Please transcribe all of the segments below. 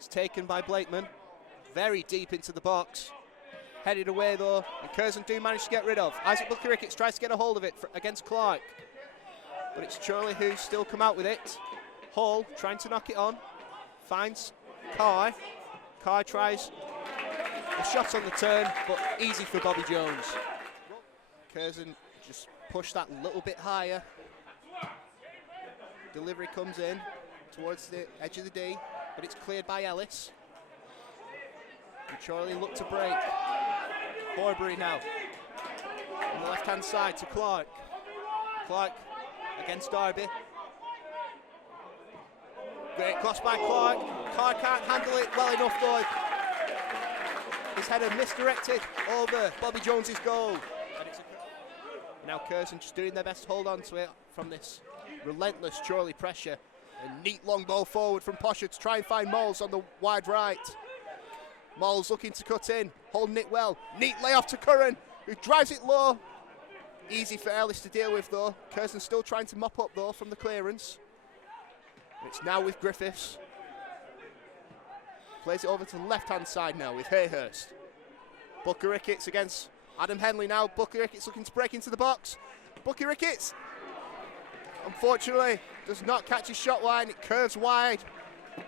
It's taken by Blakeman. Very deep into the box. Headed away though, and Curzon do manage to get rid of. Isaac Buckley-Ricketts tries to get a hold of it against Clark. But it's Chorley who's still come out with it. Hall trying to knock it on. Finds Kai. Kai tries a shot on the turn, but easy for Bobby Jones. Curzon just pushed that a little bit higher. Delivery comes in towards the edge of the D, but it's cleared by Ellis. And Chorley look to break. Horbury now on the left-hand side to Clark. Clark against Darby. Great cross by Clark. Clark can't handle it well enough though. His header misdirected over Bobby Jones's goal. And it's now Curzon just doing their best to hold on to it from this relentless Chorley pressure. A neat long ball forward from Posher to try and find Moles on the wide right. Moles looking to cut in, holding it well. Neat layoff to Curran, who drives it low. Easy for Ellis to deal with though. Curzon still trying to mop up though from the clearance. It's now with Griffiths. Plays it over to the left-hand side now with Hayhurst. Buckley-Ricketts against Adam Henley now. Buckley-Ricketts looking to break into the box. Buckley-Ricketts, unfortunately, does not catch his shot line. It curves wide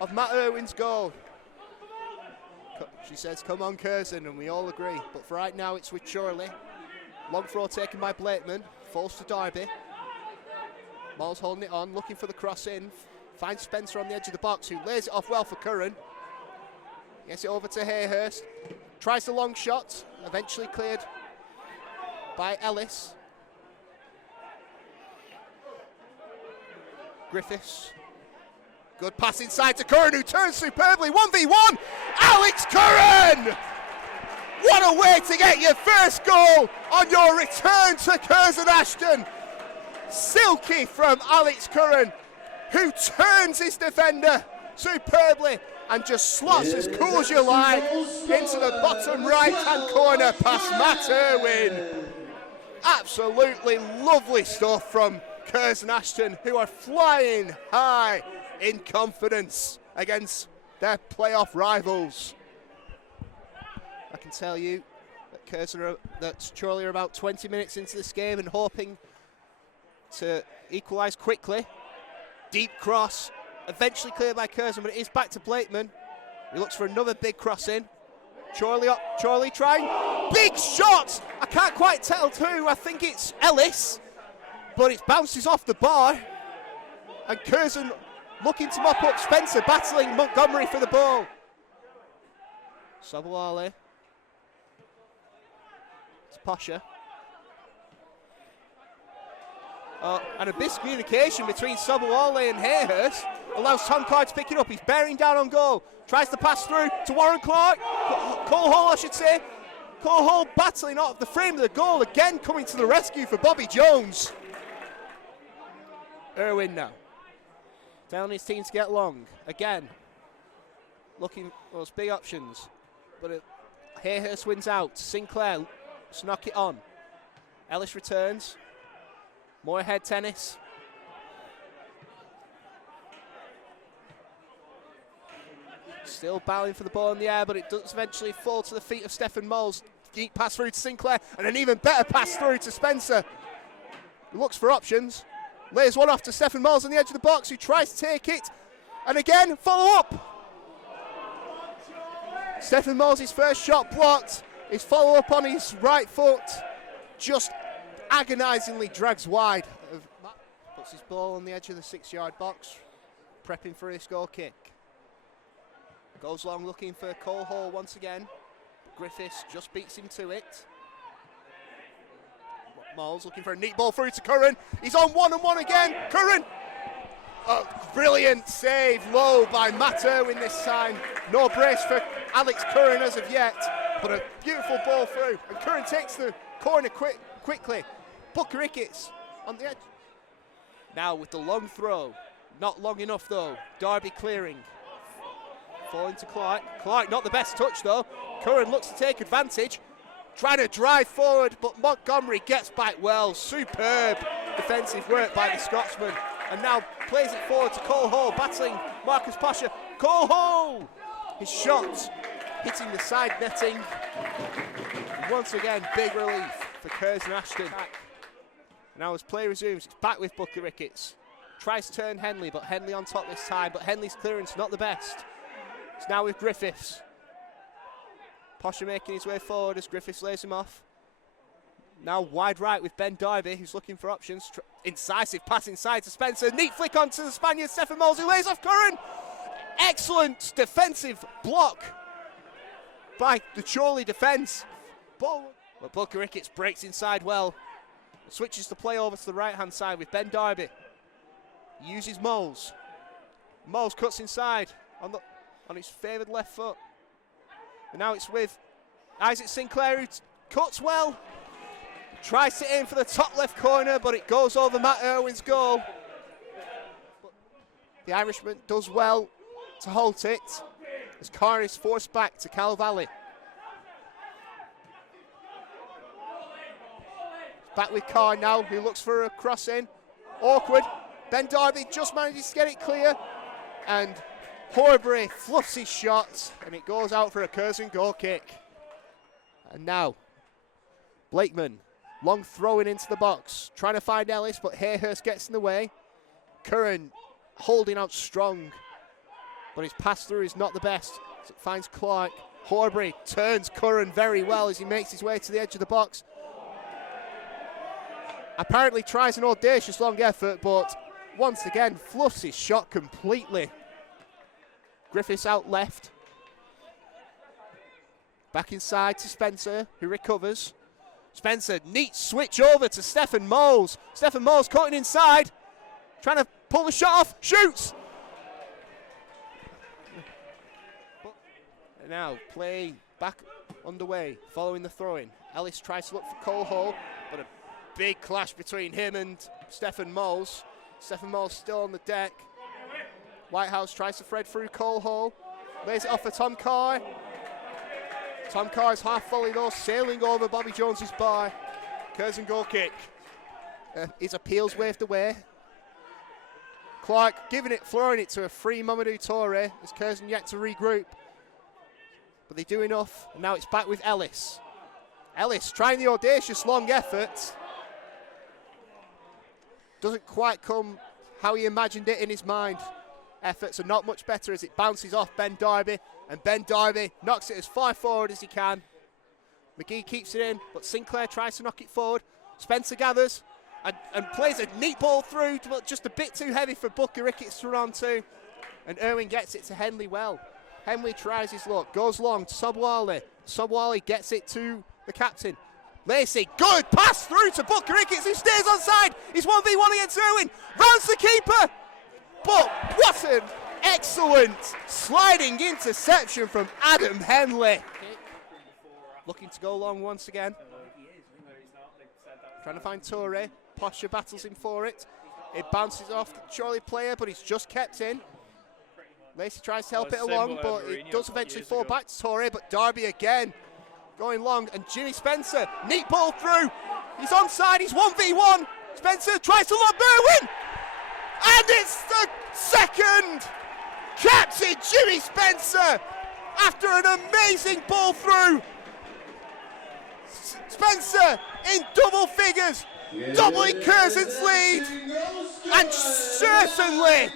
of Matt Irwin's goal. She says, come on Curzon, and we all agree. But for right now, it's with Chorley. Long throw taken by Blakeman. Falls to Darby. Moles holding it on, looking for the cross in. Finds Spencer on the edge of the box, who lays it off well for Curran. Gets it over to Hayhurst. Tries the long shot. Eventually cleared by Ellis. Griffiths. Good pass inside to Curran, who turns superbly. 1v1. Alex Curran! What a way to get your first goal on your return to Curzon Ashton. Silky from Alex Curran, who turns his defender superbly and just slots as cool as you like into the bottom right-hand corner past Matt Irwin. Absolutely lovely stuff from Curzon Ashton, who are flying high in confidence against their playoff rivals. I can tell you that Chorley are about 20 minutes into this game and hoping to equalise quickly. Deep cross, eventually cleared by Curzon, but it is back to Blakeman. He looks for another big cross in. Chorley trying, big shot! I can't quite tell who, I think it's Ellis, but it bounces off the bar. And Curzon looking to mop up Spencer, battling Montgomery for the ball. Sobowale. It's Posher. And a miscommunication between Sobowale and Hayhurst allows Tom Clark to pick it up. He's bearing down on goal. Tries to pass through to Warren Clark. Cole Hall, I should say. Cole Hall battling off the frame of the goal. Again coming to the rescue for Bobby Jones. Irwin now. Telling his team to get long. Again. Looking for those big options. But Hayhurst wins out. Sinclair, let's knock it on. Ellis returns. More head tennis. Still battling for the ball in the air, but it does eventually fall to the feet of Stephen Moles. Deep pass through to Sinclair, and an even better pass through to Spencer. He looks for options. Lays one off to Stephen Moles on the edge of the box, who tries to take it. And again, follow up. Stephen Moles' first shot blocked. His follow up on his right foot just agonisingly drags wide. Puts his ball on the edge of the 6-yard box, prepping for his goal kick. Goes long looking for Cole Hall once again. Griffiths just beats him to it. Moles looking for a neat ball through to Curran. He's on 1-on-1 again. Curran! Oh, brilliant save low by Matt Irwin this time. No brace for Alex Curran as of yet, but a beautiful ball through. And Curran takes the corner quickly. Buckley-Ricketts on the edge. Now with the long throw. Not long enough though. Darby clearing. Falling to Clark. Clark not the best touch though. Curran looks to take advantage. Trying to drive forward, but Montgomery gets back well. Superb defensive work by the Scotsman. And now plays it forward to Cole Hall, battling Marcus Pasha. Cole Hall His shot hitting the side netting. Once again, big relief for Curzon Ashton. Now as play resumes, it's back with Booker Ricketts. Tries to turn Henley, but Henley on top this time, but Henley's clearance not the best. It's now with Griffiths. Posher making his way forward as Griffiths lays him off. Now wide right with Ben Darby, who's looking for options. Incisive pass inside to Spencer. Neat flick onto the Spaniard, Stephen Moles, who lays off Curran. Excellent defensive block by the Chorley defence. But Booker Ricketts breaks inside well. Switches the play over to the right-hand side with Ben Darby. He uses Moles. Moles cuts inside on his favoured left foot. And now it's with Isaac Sinclair, who cuts well. Tries to aim for the top left corner, but it goes over Matt Irwin's goal. But the Irishman does well to halt it as Carr is forced back to Cal Valley. Back with Carr now, who looks for a cross in. Awkward. Ben Darby just manages to get it clear. And Horbury fluffs his shot, and it goes out for a Curzon goal kick. And now, Blakeman, long throwing into the box, trying to find Ellis, but Hayhurst gets in the way. Curran holding out strong, but his pass through is not the best. So it finds Clark. Horbury turns Curran very well as he makes his way to the edge of the box. Apparently tries an audacious long effort, but once again fluffs his shot completely. Griffiths out left. Back inside to Spencer, who recovers. Spencer, neat switch over to Stephen Moles. Stephen Moles cutting inside, trying to pull the shot off, shoots. And now play back underway, following the throw-in. Ellis tries to look for Cole Hall, but a big clash between him and Stephen Moles. Stephen Moles still on the deck. Whitehouse tries to thread through Cole Hall, lays it off for Tom Carr. Tom Carr's half volley though, sailing over Bobby Jones's bar. Curzon goal kick. His appeals waved away. Clark giving it, throwing it to a free Mamadou Toure as Curzon yet to regroup. But they do enough, and now it's back with Ellis. Ellis trying the audacious long effort. Doesn't quite come how he imagined it in his mind. Efforts are not much better as it bounces off Ben Darby, and Ben Darby knocks it as far forward as he can. McGee keeps it in, but Sinclair tries to knock it forward. Spencer gathers and plays a neat ball through, but just a bit too heavy for Booker Ricketts to run to. And Irwin gets it to Henley well. Henley tries his luck, goes long to Sobwali. Sobwali gets it to the captain. Lacey, good pass through to Booker Ricketts, who stays onside. He's 1v1 against Irwin, rounds the keeper. But what an excellent sliding interception from Adam Henley. Looking to go long once again. Trying to find Toure. Posher battles him for it. It bounces off the Chorley player, but he's just kept in. Lacey tries to help it along, but it does eventually fall back to Toure, but Darby again going long, and Jimmy Spencer, neat ball through. He's onside, he's 1v1. Spencer tries to lob Irwin, and it's the second captain, Jimmy Spencer, after an amazing ball through. Spencer in double figures, doubling Curzon's lead, and certainly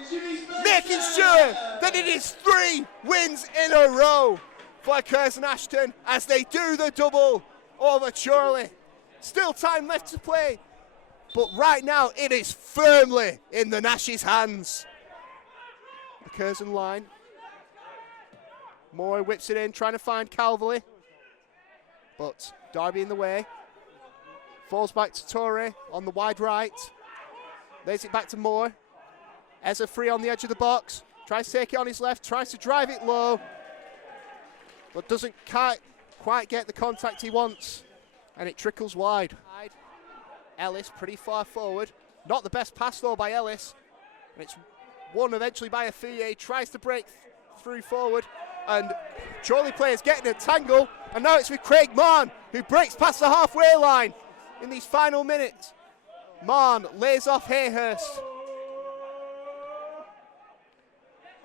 making sure that it is 3 wins in a row for Curzon Ashton as they do the double over Chorley. Still time left to play, but right now it is firmly in the Nash's hands. The Curzon line. Moore whips it in, trying to find Calverley, but Darby in the way. Falls back to Toure on the wide right. Lays it back to Moore. Ezra free on the edge of the box. Tries to take it on his left, tries to drive it low, but doesn't quite get the contact he wants, and it trickles wide. Ellis pretty far forward. Not the best pass though by Ellis, and it's won eventually by Afuye. Tries to break through forward, and Chorley players getting a tangle, and now it's with Craig Marn, who breaks past the halfway line in these final minutes. Marn lays off Hayhurst.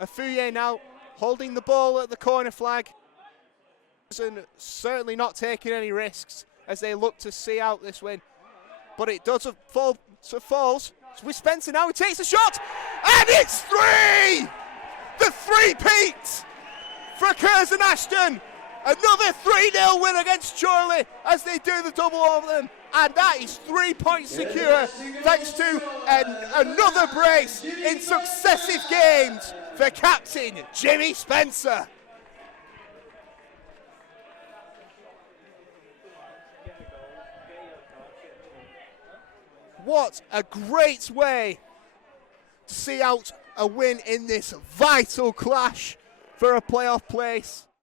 Afuye now holding the ball at the corner flag. Curzon certainly not taking any risks as they look to see out this win. But it does fall, so falls. It's with Spencer now, he takes a shot, and it's 3! The three-peat for Curzon Ashton. Another 3-0 win against Chorley as they do the double over them. And that is 3 points secure thanks to another brace in successive games for captain Jimmy Spencer. What a great way to see out a win in this vital clash for a playoff place.